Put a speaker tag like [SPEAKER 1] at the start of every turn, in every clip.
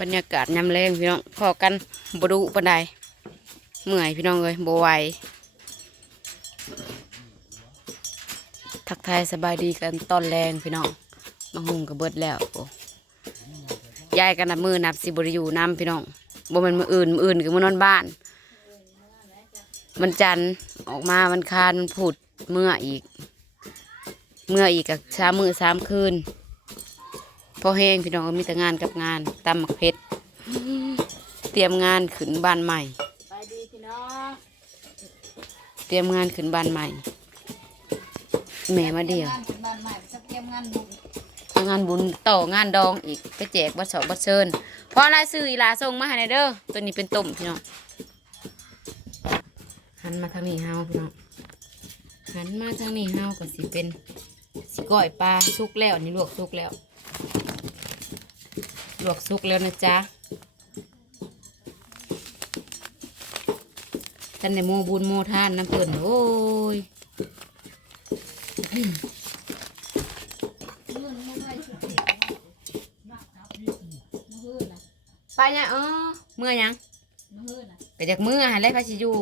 [SPEAKER 1] บรรยากาศยำแรงพี่น้องพอกันบดุปันไดเมื่อยพี่น้องเลยบไหวทักทายสบายดีกันตอนแรงพี่น้องมาหุงกับเบิดแล้วโอ้ยายกันนับมือนับสิบริยูน้ำพี่น้องบ่มันมืออื่นมืออื่นคือมือนอนบ้าน มันจันออกมามันคานมันผุดเมื่ออีก เมื่ออีกกับสามือสามคืน พอแห้งพี่น้องก็มีแต่งานกับงานตำหมักเพชรเตรียมงานขึ้นบ้านใหม่
[SPEAKER 2] ไปดีพี่น้อง
[SPEAKER 1] เตรียมงานขึ้นบ้านใหม่แม่มาเดียว
[SPEAKER 2] งานเป็นบ้านใหม่จะเตรียมงานบุญ
[SPEAKER 1] งานบุญต่องานดองอีกไปแจกบัตรสอบบัตรเชิญพราะอะไรซื้ออีลาส่งมาให้ในเด้อตัวนี้เป็นต้มพี่น้องหันมาทางนี้เฮาพี่น้องหันมาทางนี้เฮาก็สิเป็นสิก้อยปลาสุกแล้วนี่ลวกสุกแล้ว ลวกสุกแล้วนะจ๊ะท่านในโมบุญโมทานน้ำเพิ่นโอ้ย
[SPEAKER 2] มื้อนี้ไม่ได้ชุดมื้อน่ะ
[SPEAKER 1] ไปเนี่ยเออเมื่อยัง
[SPEAKER 2] มื้อน่ะ
[SPEAKER 1] ไปจากเมื่อหาไรพาชิอยู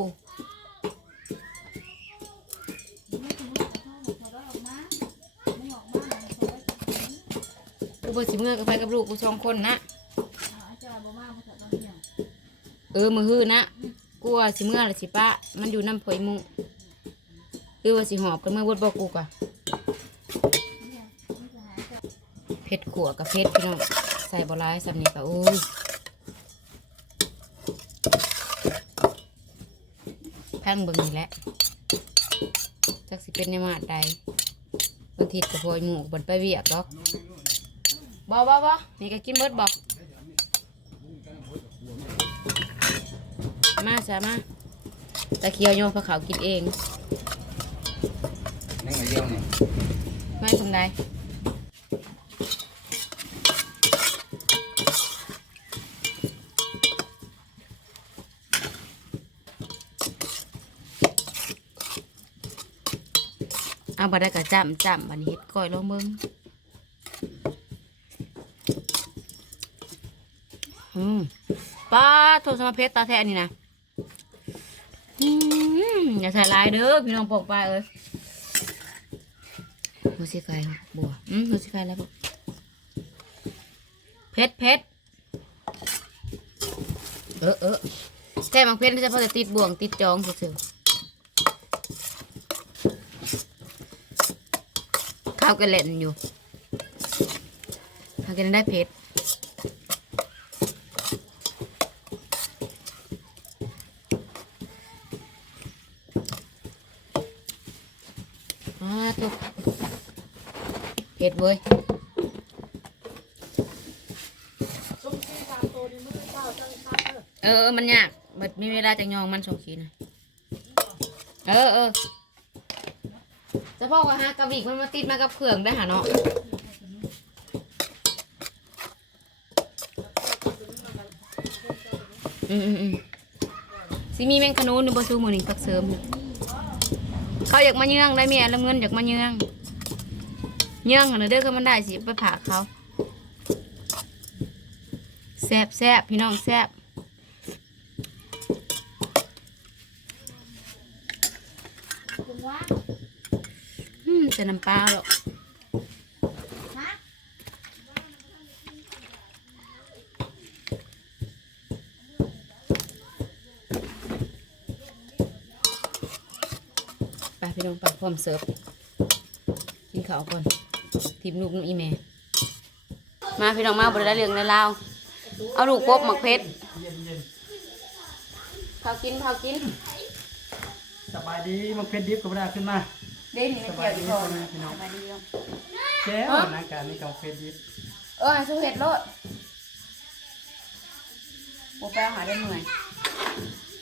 [SPEAKER 2] กู
[SPEAKER 1] บอสิเมื่อกับไปกับลูกกูสองคนนะ
[SPEAKER 2] เออาจารย์บ่มาเขาจะต้องเหี่ยว
[SPEAKER 1] เออมือฮื้อนะกูว่าสิเมื่อละสิปะมันอยู่น้ำผอยมุงคือว่าสิหอบกันเมื่อบดบอกกูกะ
[SPEAKER 2] เนี่ยนี่จะเผ็
[SPEAKER 1] ดขั่วกับเผ็ดพี่น้องใส่บลายสำนีกะโอ้ยพังเบิ่งนี่แหละจักสิเป็นในมาดใดวันทิศกับพอยหมูบนไปเวียกดอก บอบอบอนี่ก็กินเบิดบอกมาสามาตะเคียวโยมพระเขากินเอง
[SPEAKER 3] นั่งมาเยี่ยมเนี่ย
[SPEAKER 1] ไม่ทำไรเอาบัได้กะจำจำบันนี้เฮ็ดก้อยลงเบิ้ง อืมป้าโทรสมาเพชรตาแท้นี่นะอืมอย่าใส่ลายเด้อพี่น้องปกไปเอ้ยหัวสีไก่บัวอืมหัวสีไก่แล้วบัวเพชรเพชรเออเออแต่บางเพชรจะพอจะติดบ่วงติดจองเฉยๆข้าวกันเล่นอยู่ข้าวกันได้เพชรอ่าตุ๊ก เผ็ดเว้ยเออเออ มันยากบัดมีเวลาจะยองมันสองขีนะเออเออจะพ่อว่าฮะกระบิกมันมาติดมากับเครื่องได้หาเนาะอืมอืมอืมสิมีแมงขนูนในบซูมือหนึ่งตักเสริม เขาอยากมาเยื่องได้เมียแล้วเงินอยากมาเยื่อง เยื่องอันเด้อก็มันได้สิไปผ่าเขาแซบแซบพี่น้องแซบ
[SPEAKER 2] คุณว่า
[SPEAKER 1] อืมจะน้ำปลาหรอก
[SPEAKER 2] ฮะ
[SPEAKER 1] ไปพี่น้องไปพร้อมเสิร์ฟกินข้าวก่อน ทีมลูกน้องอีแม่มาพี่น้องมาบริได้เรื่องได้เล่าวเอาลูกกบหมักเพชรเผากินเผากิน
[SPEAKER 3] สบายดีมันเพชรดิบก็ไม่ได้ขึ้นมา
[SPEAKER 1] เด่นนี่ไม่เกี่ยวกับพ่อ
[SPEAKER 3] พี่น้อง
[SPEAKER 1] สบายดีเนาะ
[SPEAKER 3] แก้วนะการนี่กับเพชรดิบ
[SPEAKER 1] เออให้สู้เห็ดโลดโอ้แปลหาได้เหนื่อย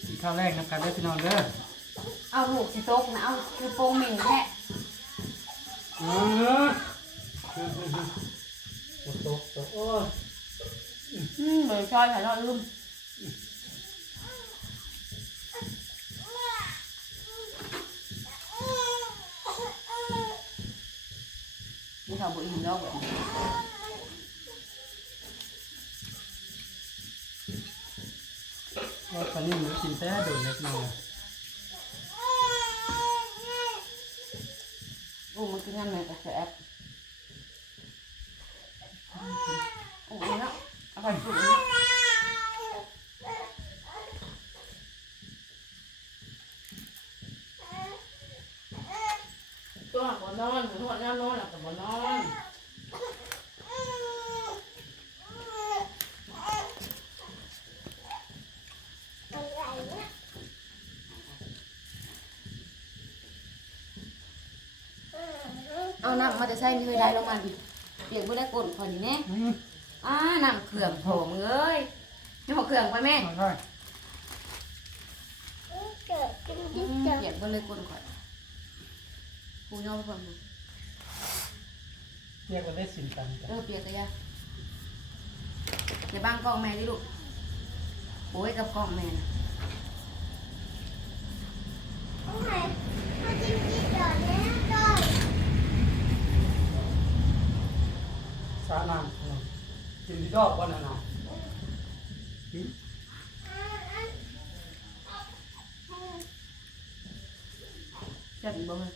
[SPEAKER 3] กินข้าวแรกนำกันได้พี่น้องเด้อ
[SPEAKER 1] เอาลูกสิโต๊กนะเอาคือโปงเหม่งแค่
[SPEAKER 3] เออโอ้โหโอ้ย
[SPEAKER 1] อืมเหมือนชอยถ่ายทอดลืมนี่เขาบุอินดอกแบบนี้
[SPEAKER 3] ว่าตอนนี้หนูกินแท้โดนเล็กน้อย
[SPEAKER 1] โอ้มันกินงานไหนกับแซ่บ โอ้ยเนอาไปฝึกเนาะตัวหักบ่นอนหัวหน้านอนหลับกับบ่นอนเอาน้ำมาจะใส่นี่เคยได้ลงมาดิ เปียกบ่ได้กดพอนี่แน่
[SPEAKER 3] อืม
[SPEAKER 1] อ่าน้ำเครื่องโถมึงเอ้ยนี่หอเครื่องไปแม่
[SPEAKER 3] มาได้
[SPEAKER 1] อืมเปียกบ่เลยกดข่อยกูยอมเพิ่น
[SPEAKER 3] เรียกว่าได้สินกันจ้ะ
[SPEAKER 1] เออเปียกก็ยาในบ้านกล้องแม่ดิลูกโอ้ยกับกล้องแม่นะ
[SPEAKER 3] สาน้ำเออกินที่ดอกบ่น่ะนะกิน
[SPEAKER 1] จับอีกบ่เฮ้ย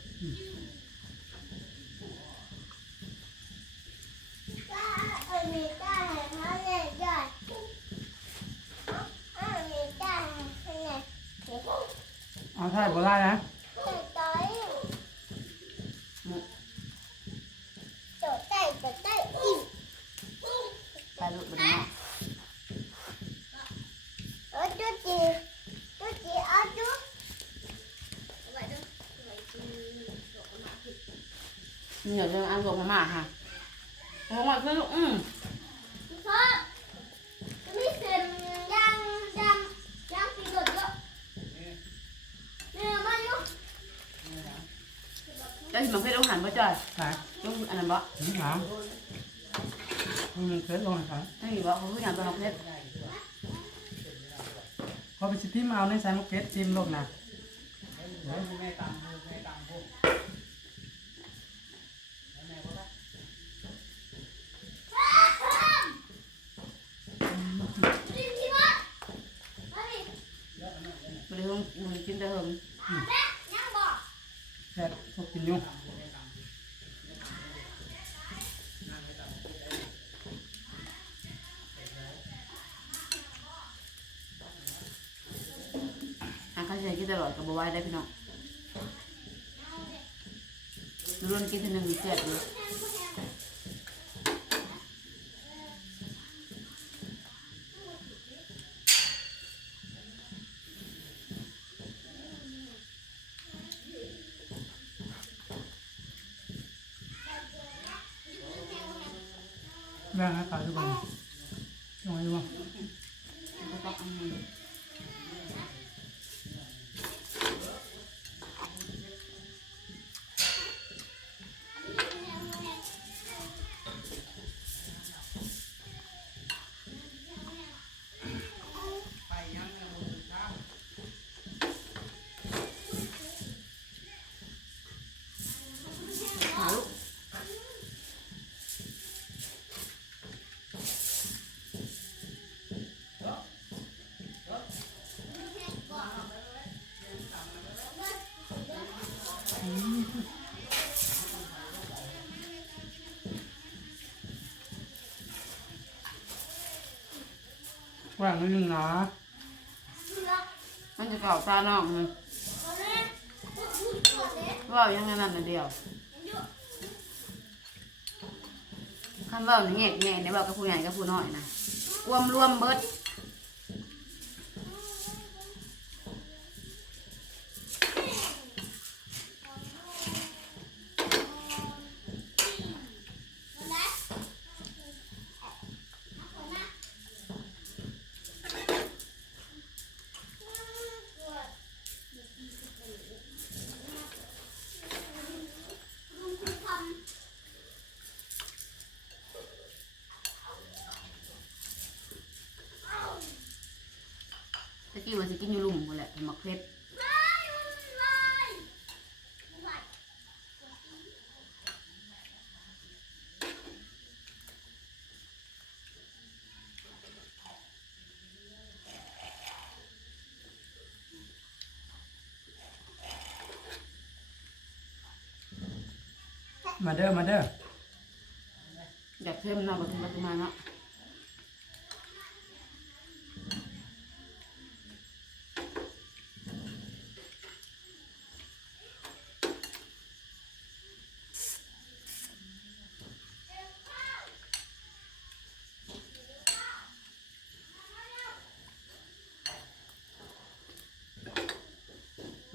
[SPEAKER 3] เอาใช่บ่ได้นะ
[SPEAKER 1] ไปลูกบ่ได้เนาะ นี่เดี๋ยวเรื่องอันรวมมาม่าค่ะโอ้ยคือลูกอืมเจ้าสิมาเพชรต้องหันบ่จ่อย
[SPEAKER 3] ไหน
[SPEAKER 1] ต้องอันนั้นบ่
[SPEAKER 3] ถึงหามันเคยลงนะครับ
[SPEAKER 1] ไม่มีบ่เขาคืออย่างตัวน้องเพชร
[SPEAKER 3] พอไปสิพี่มาเอาในสายมะเก็ตจิ้มโลกนะ เดี๋ยว
[SPEAKER 1] บ่ได้เฮิงมึงกินแต่เฮิง
[SPEAKER 3] แค่พวกกินอยู่
[SPEAKER 1] หาข้าวใช้กินตลอดกับบ่ไหวได้พี่น้องรุ่นกินทีหนึงมีแซ่บอยู่
[SPEAKER 3] แบ่งให้ปลา ทุกค นิด
[SPEAKER 1] นึ
[SPEAKER 3] งนะ
[SPEAKER 1] มันจะเก่าตาน้องมันว่ายังไงนั่นน่ะเดียวคำเว่าเนี่ยแง่แง่เนี่ยเว่ากับผู้ใหญ่กับผู้น้อยนะรวมรวมเบิด กี้ว่าสิกินอยู่ลุมหมดแหละหมักเพชร
[SPEAKER 3] มาเด้อ มาเด้อ
[SPEAKER 1] อยากเพิ่มหน้าบะทุบะทุมาเนาะ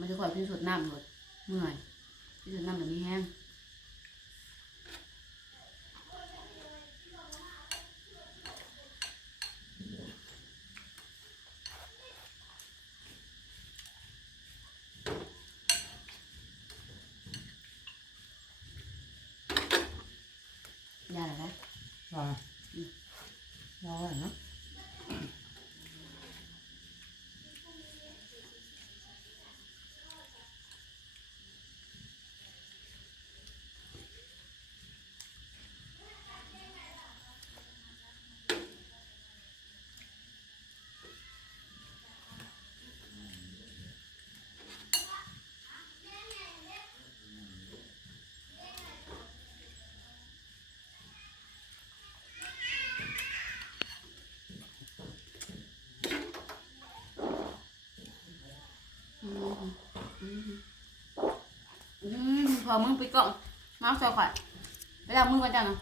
[SPEAKER 1] จะคอยพิสูจน์น้ำหมดเมื่อยพิสูจน์น้ำแบบนี้แห้งยาอะไรนะ
[SPEAKER 3] ว่าว่าไว้เนาะ
[SPEAKER 1] อืมอืมอื มึงไปกล่องมาเอาใส่ข่อยไปล้ามึงกันจ้ะเนะ